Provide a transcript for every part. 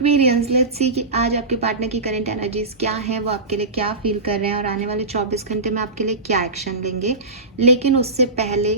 Aquarians, let's see कि आज आपके पार्टनर की करंट एनर्जीज क्या है, वो आपके लिए क्या फील कर रहे हैं और आने वाले 24 घंटे में आपके लिए क्या एक्शन लेंगे। लेकिन उससे पहले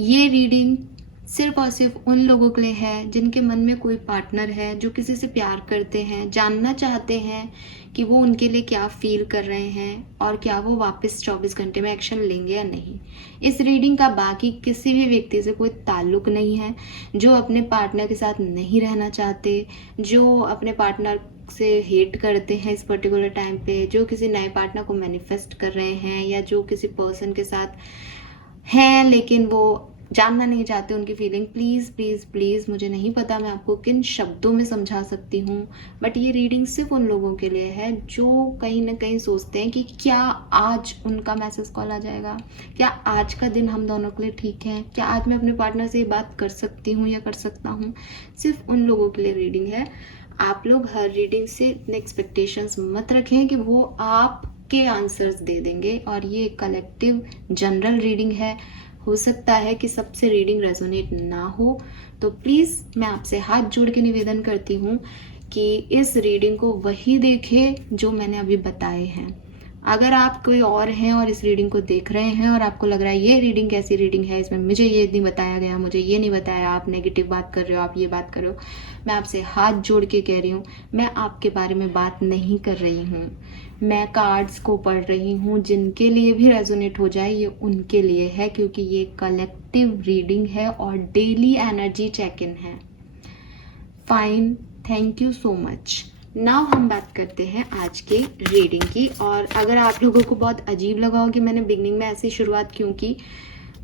ये रीडिंग सिर्फ और सिर्फ उन लोगों के लिए है जिनके मन में कोई पार्टनर है, जो किसी से प्यार करते हैं, जानना चाहते हैं कि वो उनके लिए क्या फील कर रहे हैं और क्या वो वापस 24 घंटे में एक्शन लेंगे या नहीं। इस रीडिंग का बाकी किसी भी व्यक्ति से कोई ताल्लुक नहीं है। जो अपने पार्टनर के साथ नहीं रहना चाहते, जो अपने पार्टनर से हेट करते हैं इस पर्टिकुलर टाइम पे, जो किसी नए पार्टनर को मैनिफेस्ट कर रहे हैं या जो किसी पर्सन के साथ हैं लेकिन वो जानना नहीं चाहते उनकी फीलिंग, प्लीज़ प्लीज़ प्लीज़, मुझे नहीं पता मैं आपको किन शब्दों में समझा सकती हूँ, बट ये रीडिंग सिर्फ उन लोगों के लिए है जो कहीं ना कहीं सोचते हैं कि क्या आज उनका मैसेज कॉल आ जाएगा, क्या आज का दिन हम दोनों के लिए ठीक है, क्या आज मैं अपने पार्टनर से ये बात कर सकती हूँ या कर सकता हूँ। सिर्फ उन लोगों के लिए रीडिंग है। आप लोग हर रीडिंग से इतने एक्सपेक्टेशंस मत रखें कि वो आपके आंसर्स दे देंगे। और ये कलेक्टिव जनरल रीडिंग है, हो सकता है कि सबसे रीडिंग रेजोनेट ना हो, तो प्लीज़ मैं आपसे हाथ जोड़ के निवेदन करती हूँ कि इस रीडिंग को वही देखे जो मैंने अभी बताए हैं। अगर आप कोई और हैं और इस रीडिंग को देख रहे हैं और आपको लग रहा है ये रीडिंग कैसी रीडिंग है, इसमें मुझे ये नहीं बताया गया, मुझे ये नहीं बताया, आप नेगेटिव बात कर रहे हो, आप ये बात कर रहे हो, मैं आपसे हाथ जोड़ के कह रही हूँ, मैं आपके बारे में बात नहीं कर रही हूँ। मैं कार्ड्स को पढ़ रही हूँ, जिनके लिए भी रेजोनेट हो जाए ये उनके लिए है, क्योंकि ये कलेक्टिव रीडिंग है और डेली एनर्जी चेक इन है। Fine, thank you so much. Now हम बात करते हैं आज के रीडिंग की। और अगर आप लोगों को बहुत अजीब लगा हो कि मैंने बिगनिंग में ऐसी शुरुआत क्यों की,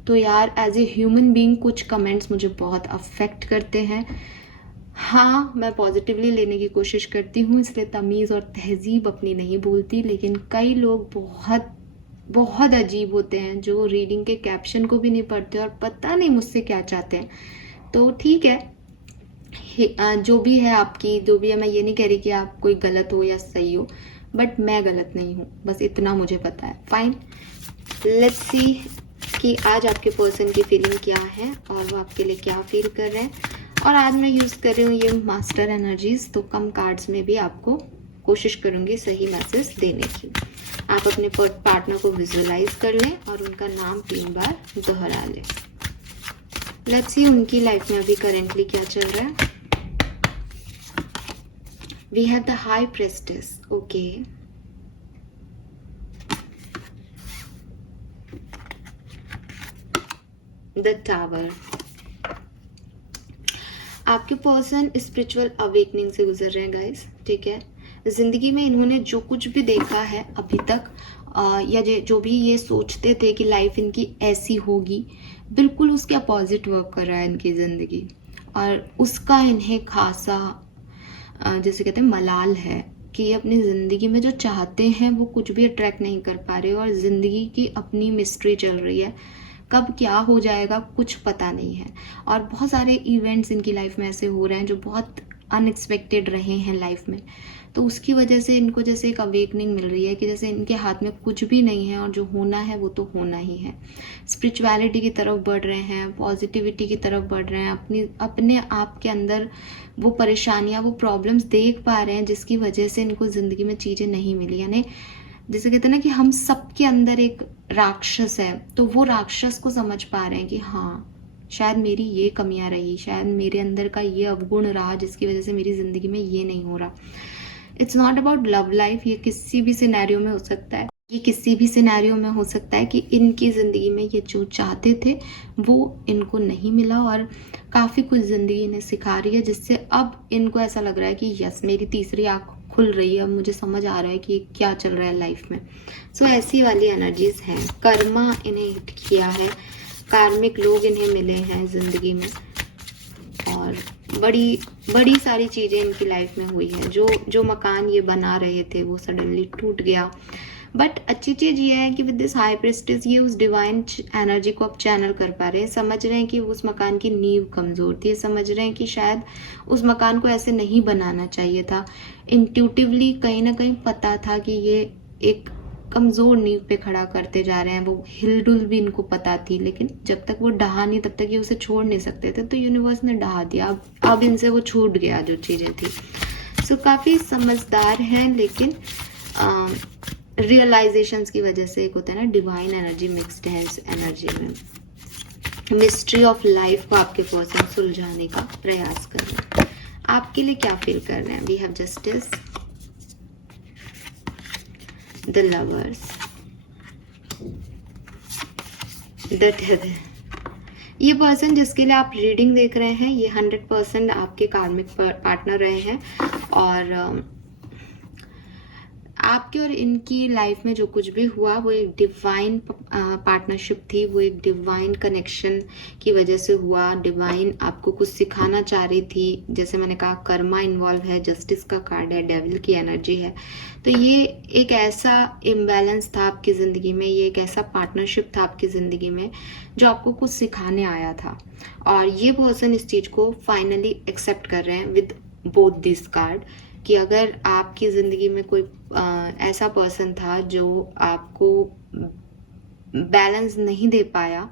तो यार एज ए ह्यूमन बीइंग कुछ कमेंट्स मुझे बहुत अफेक्ट करते हैं। हाँ, मैं पॉजिटिवली लेने की कोशिश करती हूँ, इसलिए तमीज़ और तहजीब अपनी नहीं बोलती, लेकिन कई लोग बहुत बहुत अजीब होते हैं जो रीडिंग के कैप्शन को भी नहीं पढ़ते और पता नहीं मुझसे क्या चाहते हैं। तो ठीक है, जो भी है आपकी, जो भी है, मैं ये नहीं कह रही कि आप कोई गलत हो या सही हो, बट मैं गलत नहीं हूँ, बस इतना मुझे पता है। फाइन, लेट्स सी कि आज आपके पर्सन की फीलिंग क्या है और वो आपके लिए क्या फील कर रहे हैं। और आज मैं यूज़ कर रही हूँ ये मास्टर एनर्जीज, तो कम कार्ड्स में भी आपको कोशिश करूँगी सही मैसेज देने की। आप अपने पार्टनर को विजुअलाइज कर लें और उनका नाम 3 बार दोहरा लें। लेट्स सी उनकी लाइफ में अभी करेंटली क्या चल रहा है। We have the high priestess, okay. The tower. आपके पर्सन स्पिरिचुअल अवेकनिंग से गुजर रहे हैं गाइस, ठीक है। जिंदगी में इन्होंने जो कुछ भी देखा है अभी तक, या जो भी ये सोचते थे कि लाइफ इनकी ऐसी होगी, बिल्कुल उसके अपोजिट वर्क कर रहा है इनकी ज़िंदगी। और उसका इन्हें खासा जैसे कहते हैं मलाल है कि ये अपनी ज़िंदगी में जो चाहते हैं वो कुछ भी अट्रैक्ट नहीं कर पा रहे और ज़िंदगी की अपनी मिस्ट्री चल रही है। कब क्या हो जाएगा कुछ पता नहीं है। और बहुत सारे इवेंट्स इनकी लाइफ में ऐसे हो रहे हैं जो बहुत अनएक्सपेक्टेड रहे हैं लाइफ में, तो उसकी वजह से इनको जैसे एक अवेकनिंग मिल रही है कि जैसे इनके हाथ में कुछ भी नहीं है और जो होना है वो तो होना ही है। स्पिरिचुअलिटी की तरफ बढ़ रहे हैं, पॉजिटिविटी की तरफ बढ़ रहे हैं, अपने आप के अंदर वो परेशानियां, वो प्रॉब्लम्स देख पा रहे हैं जिसकी वजह से इनको ज़िंदगी में चीज़ें नहीं मिली। यानी जैसे कहते हैं ना कि हम सबके अंदर एक राक्षस है, तो वो राक्षस को समझ पा रहे हैं कि हाँ शायद मेरी ये कमियां रही, शायद मेरे अंदर का ये अवगुण रहा जिसकी वजह से मेरी ज़िंदगी में ये नहीं हो रहा। It's not about love life, ये किसी भी सिनेरियो में हो सकता है, ये किसी भी सिनेरियो में हो सकता है कि इनकी ज़िंदगी में ये जो चाहते थे वो इनको नहीं मिला और काफ़ी कुछ ज़िंदगी इन्हें सिखा रही है, जिससे अब इनको ऐसा लग रहा है कि यस मेरी तीसरी आँख खुल रही है, अब मुझे समझ आ रहा है कि क्या चल रहा है लाइफ में। सो ऐसी वाली एनर्जीज हैं। कर्मा इन्हें हिट किया है, कार्मिक लोग इन्हें मिले हैं ज़िंदगी में और बड़ी बड़ी सारी चीज़ें इनकी लाइफ में हुई है। जो मकान ये बना रहे थे वो सडनली टूट गया। बट अच्छी चीज़ ये है कि विद दिस हाई प्रेस्टिस ये उस डिवाइन एनर्जी को अब चैनल कर पा रहे हैं, समझ रहे हैं कि उस मकान की नींव कमज़ोर थी, समझ रहे हैं कि शायद उस मकान को ऐसे नहीं बनाना चाहिए था। इंट्यूटिवली कहीं ना कहीं पता था कि ये एक कमज़ोर नींव पे खड़ा करते जा रहे हैं, वो हिलडुल भी इनको पता थी, लेकिन जब तक वो ढहा नहीं तब तक ये उसे छोड़ नहीं सकते थे, तो यूनिवर्स ने ढहा दिया। अब इनसे वो छूट गया जो चीज़ें थी। सो काफ़ी समझदार हैं, लेकिन रियलाइजेशंस की वजह से, एक होता है ना डिवाइन एनर्जी मिक्स्ड है इस एनर्जी में। मिस्ट्री ऑफ लाइफ को आपके पर्सन सुलझाने का प्रयास कर रहे हैं। आपके लिए क्या फील कर रहे हैं? We have justice, the lovers, the devil. ये पर्सन जिसके लिए आप रीडिंग देख रहे हैं, ये 100% आपके कार्मिक पार्टनर रहे हैं, और आपके और इनकी लाइफ में जो कुछ भी हुआ वो एक डिवाइन पार्टनरशिप थी, वो एक डिवाइन कनेक्शन की वजह से हुआ। डिवाइन आपको कुछ सिखाना चाह रही थी। जैसे मैंने कहा, कर्मा इन्वॉल्व है, जस्टिस का कार्ड है, डेविल की एनर्जी है। तो ये एक ऐसा इम्बैलेंस था आपकी ज़िंदगी में, ये एक ऐसा पार्टनरशिप था आपकी ज़िंदगी में जो आपको कुछ सिखाने आया था, और ये पर्सन इस चीज़ को फाइनली एक्सेप्ट कर रहे हैं विद बोथ दिस कार्ड, कि अगर आपकी ज़िंदगी में कोई ऐसा पर्सन था जो आपको बैलेंस नहीं दे पाया,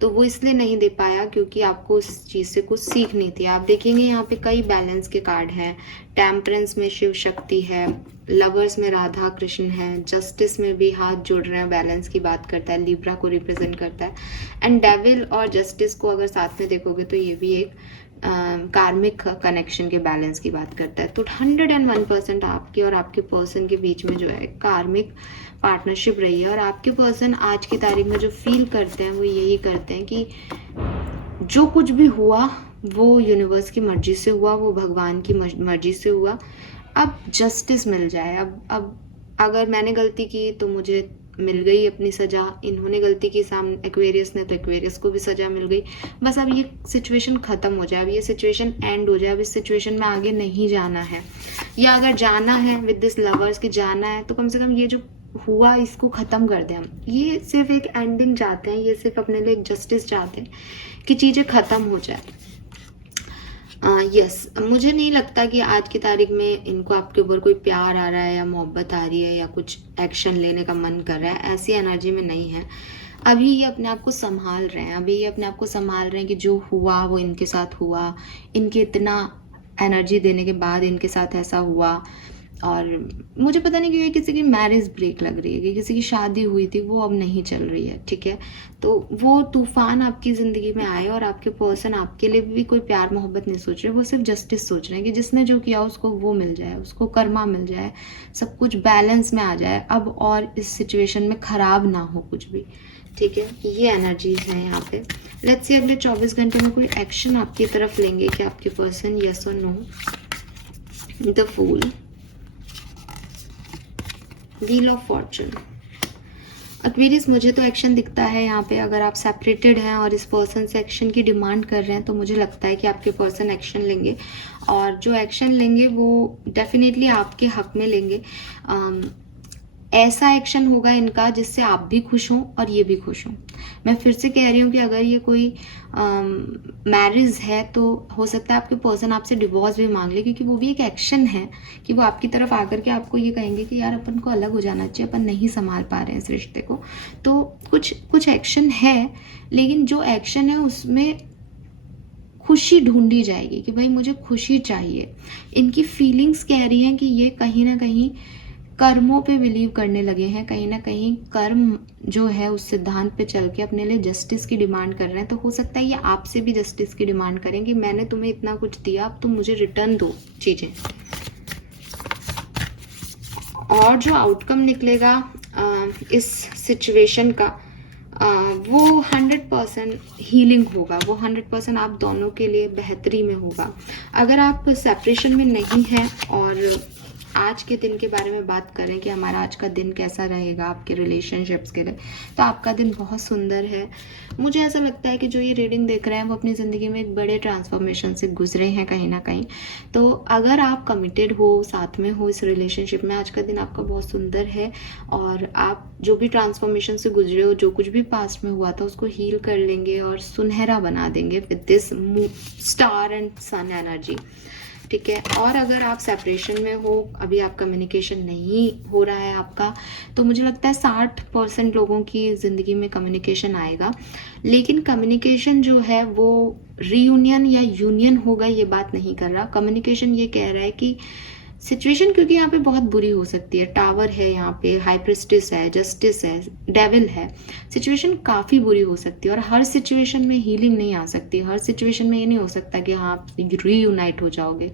तो वो इसलिए नहीं दे पाया क्योंकि आपको उस चीज़ से कुछ सीखनी थी। आप देखेंगे यहाँ पे कई बैलेंस के कार्ड हैं। टेम्परेंस में शिव शक्ति है, लवर्स में राधा कृष्ण है, जस्टिस में भी हाथ जोड़ रहे हैं, बैलेंस की बात करता है, लिब्रा को रिप्रेजेंट करता है, एंड डेविल और जस्टिस को अगर साथ में देखोगे तो ये भी एक कार्मिक कनेक्शन के बैलेंस की बात करता है। तो 101% आपके और आपके पर्सन के बीच में जो है कार्मिक पार्टनरशिप रही है, और आपके पर्सन आज की तारीख में जो फील करते हैं वो यही करते हैं कि जो कुछ भी हुआ वो यूनिवर्स की मर्जी से हुआ, वो भगवान की मर्जी से हुआ। अब जस्टिस मिल जाए। अब अगर मैंने गलती की तो मुझे मिल गई अपनी सज़ा, इन्होंने गलती की सामने एक्वेरियस ने, तो एक्वेरियस को भी सज़ा मिल गई। बस अब ये सिचुएशन ख़त्म हो जाए, अब ये सिचुएशन एंड हो जाए, अब इस सिचुएशन में आगे नहीं जाना है, या अगर जाना है विद दिस लवर्स की जाना है, तो कम से कम ये जो हुआ इसको ख़त्म कर दें हम। ये सिर्फ एक एंडिंग चाहते हैं, ये सिर्फ अपने लिए एक जस्टिस चाहते हैं कि चीज़ें ख़त्म हो जाए। यस, मुझे नहीं लगता कि आज की तारीख में इनको आपके ऊपर कोई प्यार आ रहा है या मोहब्बत आ रही है या कुछ एक्शन लेने का मन कर रहा है, ऐसी एनर्जी में नहीं है। अभी ये अपने आप को संभाल रहे हैं, अभी ये अपने आप को संभाल रहे हैं कि जो हुआ वो इनके साथ हुआ, इनके इतना एनर्जी देने के बाद इनके साथ ऐसा हुआ। और मुझे पता नहीं क्यों किसी की मैरिज ब्रेक लग रही है, कि किसी की शादी हुई थी वो अब नहीं चल रही है, ठीक है। तो वो तूफान आपकी ज़िंदगी में आए और आपके पर्सन आपके लिए भी कोई प्यार मोहब्बत नहीं सोच रहे, वो सिर्फ जस्टिस सोच रहे हैं कि जिसने जो किया उसको वो मिल जाए, उसको कर्मा मिल जाए, सब कुछ बैलेंस में आ जाए अब, और इस सिचुएशन में ख़राब ना हो कुछ भी, ठीक है। ये एनर्जीज हैं यहाँ पे। लेट्स सी अगले 24 घंटे में कोई एक्शन आपकी तरफ लेंगे कि आपके पर्सन, यस और no. The fool, wheel of fortune. Aquarius, मुझे तो एक्शन दिखता है यहाँ पे। अगर आप सेपरेटेड हैं और इस पर्सन से एक्शन की डिमांड कर रहे हैं, तो मुझे लगता है कि आपके पर्सन एक्शन लेंगे, और जो एक्शन लेंगे वो डेफिनेटली आपके हक में लेंगे। ऐसा एक्शन होगा इनका जिससे आप भी खुश हों और ये भी खुश हों। मैं फिर से कह रही हूँ कि अगर ये कोई मैरिज है तो हो सकता है आपके पर्सन आपसे डिवोर्स भी मांग ले, क्योंकि वो भी एक एक्शन है कि वो आपकी तरफ आकर के आपको ये कहेंगे कि यार अपन को अलग हो जाना चाहिए, अपन नहीं संभाल पा रहे हैं इस रिश्ते को। तो कुछ एक्शन है, लेकिन जो एक्शन है उसमें खुशी ढूंढी जाएगी कि भाई मुझे खुशी चाहिए। इनकी फीलिंग्स कह रही हैं कि ये कहीं ना कहीं कर्मों पे बिलीव करने लगे हैं, कहीं ना कहीं कर्म जो है उस सिद्धांत पे चल के अपने लिए जस्टिस की डिमांड कर रहे हैं। तो हो सकता है ये आपसे भी जस्टिस की डिमांड करें कि मैंने तुम्हें इतना कुछ दिया, अब तुम मुझे रिटर्न दो चीज़ें। और जो आउटकम निकलेगा इस सिचुएशन का, वो 100% हीलिंग होगा, वो 100% आप दोनों के लिए बेहतरी में होगा। अगर आप सेपरेशन में नहीं हैं और आज के दिन के बारे में बात करें कि हमारा आज का दिन कैसा रहेगा आपके रिलेशनशिप्स के लिए, तो आपका दिन बहुत सुंदर है। मुझे ऐसा लगता है कि जो ये रीडिंग देख रहे हैं वो अपनी ज़िंदगी में एक बड़े ट्रांसफॉर्मेशन से गुजरे हैं कहीं ना कहीं। तो अगर आप कमिटेड हो, साथ में हो इस रिलेशनशिप में, आज का दिन आपका बहुत सुंदर है, और आप जो भी ट्रांसफॉर्मेशन से गुजरे हो, जो कुछ भी पास्ट में हुआ था उसको हील कर लेंगे और सुनहरा बना देंगे with this star and sun energy, ठीक है। और अगर आप सेपरेशन में हो, अभी आप कम्युनिकेशन नहीं हो रहा है आपका, तो मुझे लगता है 60% लोगों की ज़िंदगी में कम्युनिकेशन आएगा। लेकिन कम्युनिकेशन जो है वो रीयूनियन या यूनियन होगा ये बात नहीं कर रहा। कम्युनिकेशन ये कह रहा है कि सिचुएशन क्योंकि यहाँ पे बहुत बुरी हो सकती है, टावर है यहाँ पे, हाई प्रिस्टिस है, जस्टिस है, डेविल है, सिचुएशन काफ़ी बुरी हो सकती है। और हर सिचुएशन में हीलिंग नहीं आ सकती, हर सिचुएशन में ये नहीं हो सकता कि हाँ आप रीयूनाइट हो जाओगे।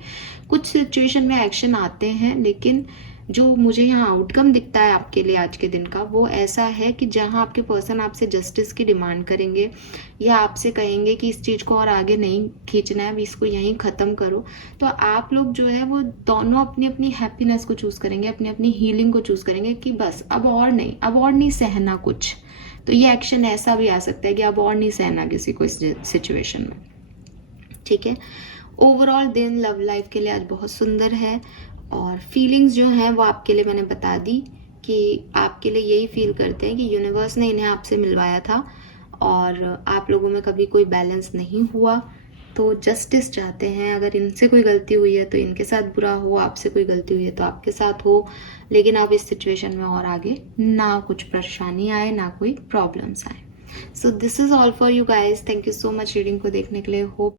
कुछ सिचुएशन में एक्शन आते हैं, लेकिन जो मुझे यहाँ आउटकम दिखता है आपके लिए आज के दिन का, वो ऐसा है कि जहाँ आपके पर्सन आपसे जस्टिस की डिमांड करेंगे या आपसे कहेंगे कि इस चीज़ को और आगे नहीं खींचना है, इसको यहीं ख़त्म करो, तो आप लोग जो है वो दोनों अपनी अपनी हैप्पीनेस को चूज़ करेंगे, अपनी अपनी हीलिंग को चूज़ करेंगे कि बस अब और नहीं सहना कुछ। तो ये एक्शन ऐसा भी आ सकता है कि अब और नहीं सहना किसी को इस सिचुएशन में। ठीक है, ओवरऑल दिन लव लाइफ के लिए आज बहुत सुंदर है। और फीलिंग्स जो हैं वो आपके लिए मैंने बता दी कि आपके लिए यही फील करते हैं कि यूनिवर्स ने इन्हें आपसे मिलवाया था और आप लोगों में कभी कोई बैलेंस नहीं हुआ, तो जस्टिस चाहते हैं। अगर इनसे कोई गलती हुई है तो इनके साथ बुरा हो, आपसे कोई गलती हुई है तो आपके साथ हो, लेकिन आप इस सिचुएशन में और आगे ना कुछ परेशानी आए, ना कोई प्रॉब्लम्स आए। So this is all for you guys. Thank you so much reading को देखने के लिए। होप